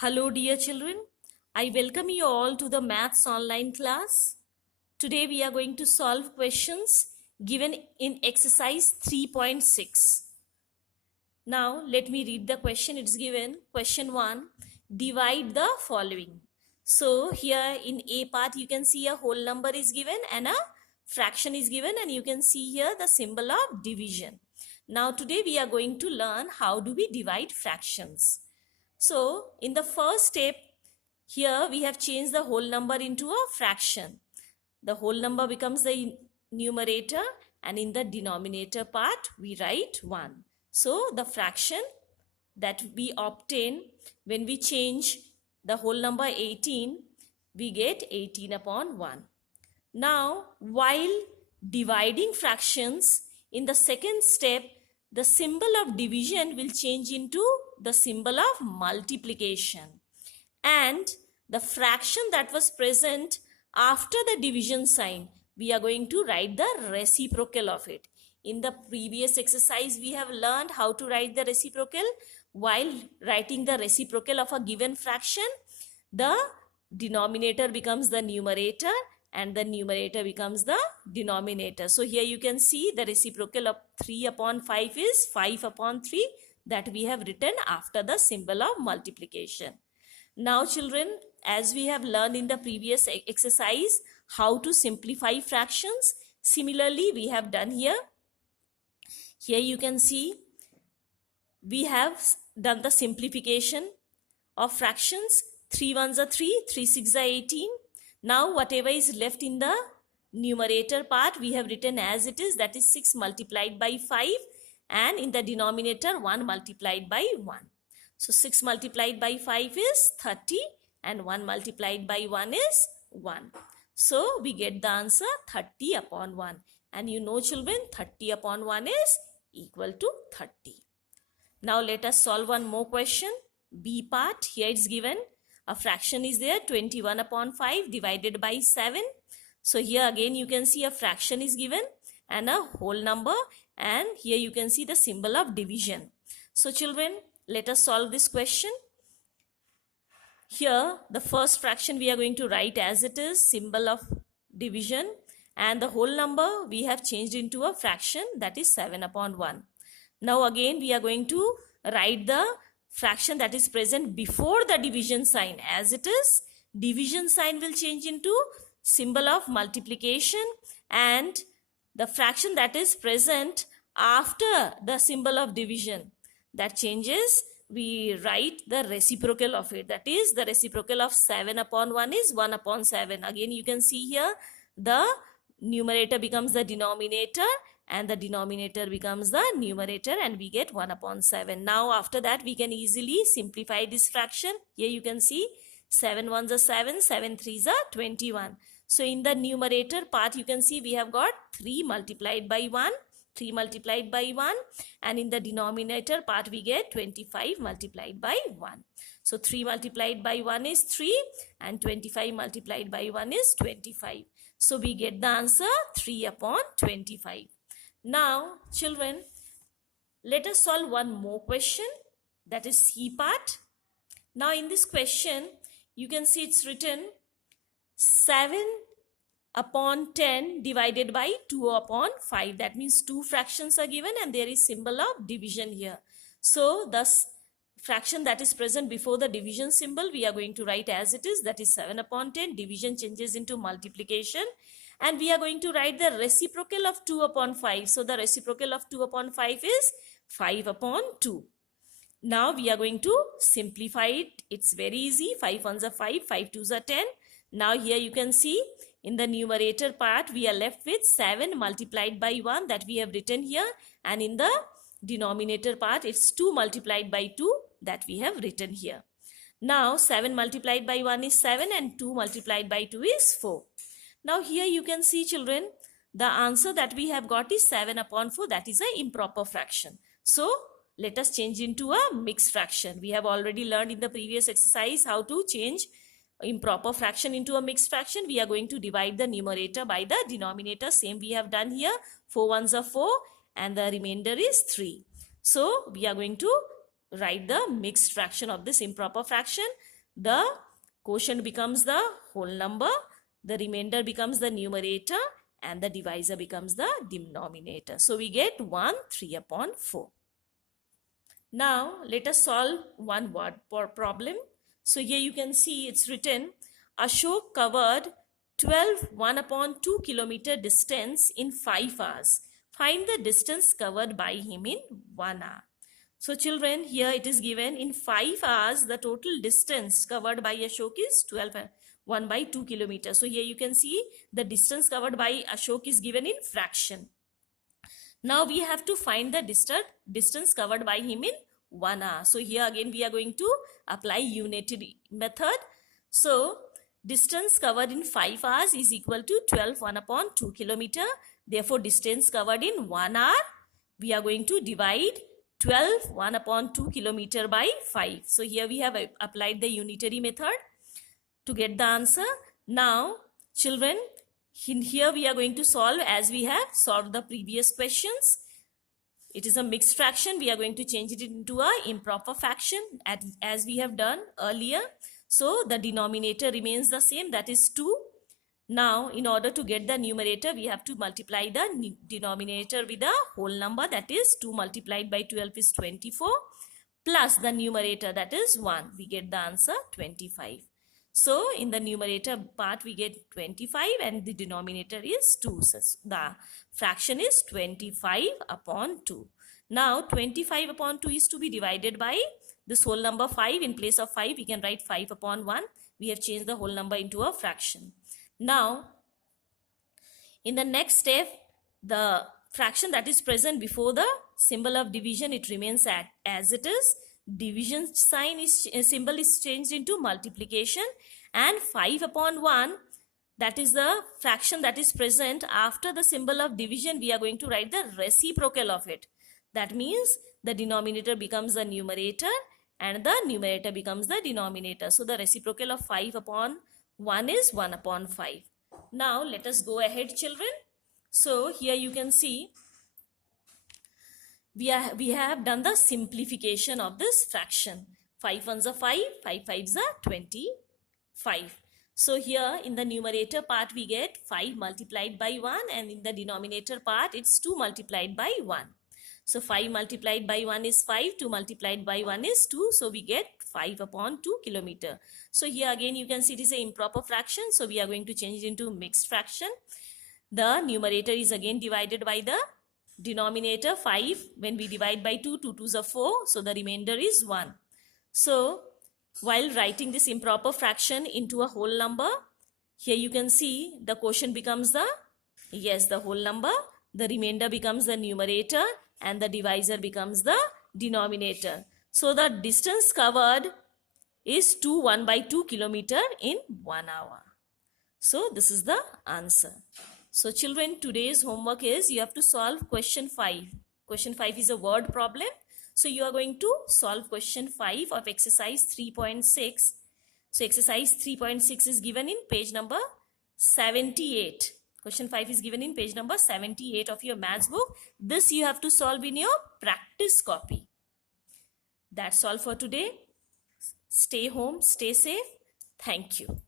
Hello, dear children. I welcome you all to the Maths online class. Today we are going to solve questions given in exercise 3.6. Now, let me read the question. It's given question 1. Divide the following. So, here in A part, you can see a whole number is given and a fraction is given, and you can see here the symbol of division. Now, today we are going to learn how do we divide fractions. So, in the first step, here we have changed the whole number into a fraction. The whole number becomes the numerator, and in the denominator part, we write 1. So, the fraction that we obtain when we change the whole number 18, we get 18 upon 1. Now, while dividing fractions, in the second step, the symbol of division will change into the symbol of multiplication. And the fraction that was present after the division sign, we are going to write the reciprocal of it. In the previous exercise, we have learned how to write the reciprocal. While writing the reciprocal of a given fraction, the denominator becomes the numerator and the numerator becomes the denominator. So here you can see the reciprocal of 3 upon 5 is 5 upon 3 that we have written after the symbol of multiplication. Now children, as we have learned in the previous exercise how to simplify fractions, similarly we have done here. Here you can see we have done the simplification of fractions. 3 ones are 3, 3 6 are 18. Now whatever is left in the numerator part, we have written as it is, that is 6 multiplied by 5, and in the denominator 1 multiplied by 1. So 6 multiplied by 5 is 30 and 1 multiplied by 1 is 1. So we get the answer 30 upon 1. And you know children, 30 upon 1 is equal to 30. Now let us solve one more question. B part, here it's given. A fraction is there, 21 upon 5 divided by 7. So here again you can see a fraction is given and a whole number, and here you can see the symbol of division. So children, let us solve this question. Here the first fraction we are going to write as it is, symbol of division, and the whole number we have changed into a fraction, that is 7 upon 1. Now again we are going to write the fraction that is present before the division sign as it is. Division sign will change into symbol of multiplication, and the fraction that is present after the symbol of division, that changes, we write the reciprocal of it, that is the reciprocal of 7 upon 1 is 1 upon 7. Again you can see here the numerator becomes the denominator and the denominator becomes the numerator, and we get 1 upon 7. Now after that we can easily simplify this fraction. Here you can see 7 ones are 7, 7 threes are 21. So in the numerator part you can see we have got 3 multiplied by 1, 3 multiplied by 1, and in the denominator part we get 25 multiplied by 1. So 3 multiplied by 1 is 3 and 25 multiplied by 1 is 25. So we get the answer 3 upon 25. Now children, let us solve one more question, that is C part. Now in this question you can see it's written 7 upon 10 divided by 2 upon 5. That means two fractions are given and there is symbol of division here. So thus fraction that is present before the division symbol we are going to write as it is, that is 7 upon 10. Division changes into multiplication, and we are going to write the reciprocal of 2 upon 5. So the reciprocal of 2 upon 5 is 5 upon 2. Now we are going to simplify it. It's very easy. 5 ones are 5, 5 twos are 10. Now here you can see in the numerator part we are left with 7 multiplied by 1 that we have written here, and in the denominator part it's 2 multiplied by 2 that we have written here. Now 7 multiplied by 1 is 7 and 2 multiplied by 2 is 4. Now here you can see children, the answer that we have got is 7 upon 4, that is an improper fraction. So let us change into a mixed fraction. We have already learned in the previous exercise how to change improper fraction into a mixed fraction. We are going to divide the numerator by the denominator. Same we have done here. 4 ones are 4 and the remainder is 3. So we are going to write the mixed fraction of this improper fraction. The quotient becomes the whole number, the remainder becomes the numerator, and the divisor becomes the denominator. So we get 1 3/4. Now let us solve one word problem. So here you can see it's written, Ashok covered 1/2 kilometer distance in 5 hours. Find the distance covered by him in 1 hour. So children, here it is given in 5 hours, the total distance covered by Ashok is 1/2 kilometers. So here you can see the distance covered by Ashok is given in fraction. Now we have to find the distance covered by him in 1 hour. So here again we are going to apply unitary method. So distance covered in 5 hours is equal to 1/2 kilometer. Therefore distance covered in 1 hour, we are going to divide 1/2 kilometer by 5. So here we have applied the unitary method to get the answer. Now children, here we are going to solve as we have solved the previous questions. It is a mixed fraction. We are going to change it into a improper fraction as we have done earlier. So the denominator remains the same, that is 2. Now in order to get the numerator, we have to multiply the denominator with a whole number, that is 2 multiplied by 12 is 24, plus the numerator, that is 1. We get the answer 25. So in the numerator part we get 25 and the denominator is 2. So the fraction is 25/2. Now 25/2 is to be divided by this whole number 5. In place of 5 we can write 5/1. We have changed the whole number into a fraction. Now in the next step, the fraction that is present before the symbol of division, it remains as it is. Division symbol is changed into multiplication, and 5/1, that is the fraction that is present after the symbol of division, we are going to write the reciprocal of it. That means the denominator becomes the numerator and the numerator becomes the denominator. So the reciprocal of 5/1 is 1/5. Now let us go ahead, children. So here you can see we have done the simplification of this fraction. 5 ones are 5, 5 fives are 25. So here in the numerator part we get 5 multiplied by 1, and in the denominator part it's 2 multiplied by 1. So 5 multiplied by 1 is 5, 2 multiplied by 1 is 2. So we get 5/2 kilometer. So here again you can see it is an improper fraction. So we are going to change it into mixed fraction. The numerator is again divided by the denominator 5. When we divide by 2, 2 twos are 4. So the remainder is 1. So while writing this improper fraction into a whole number, here you can see the quotient becomes the whole number. The remainder becomes the numerator and the divisor becomes the denominator. So the distance covered is 1/2 kilometer in 1 hour. So this is the answer. So children, today's homework is you have to solve question 5. Question 5 is a word problem. So you are going to solve question 5 of exercise 3.6. So exercise 3.6 is given in page number 78. Question 5 is given in page number 78 of your maths book. This you have to solve in your practice copy. That's all for today. Stay home, stay safe. Thank you.